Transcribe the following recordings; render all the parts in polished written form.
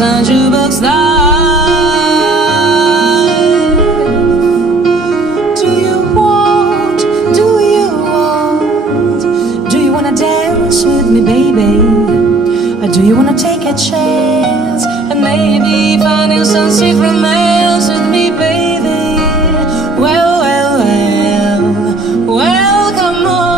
inside jukebox live. Do you want, do you wanna dance with me, baby? Or do you wanna take a chance and maybe find some secret romance with me, baby? Well, well, well, well, come on.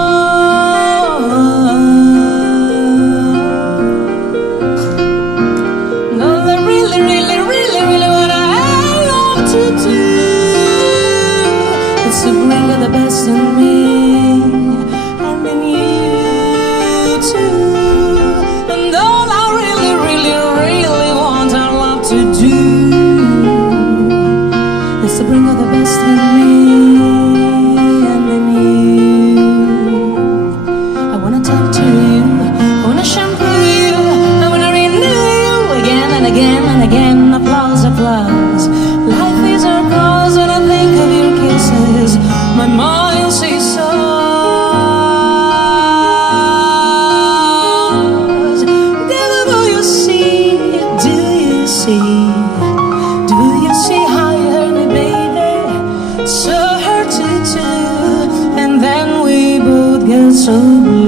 No, I really, really, really, really what I love to do is to bring out the best in me and in you too. And all I really, really, really want our love to do is to bring out the best in me and in you. I wanna talk to you, I wanna shampoo you, I wanna renew you again and again and again. Applause, applause. Life is our cause when I think of your kisses. My mind says so. Do you see? Do you see? Do you see how you hurt me, baby? So hurt you too. And then we both get so blue.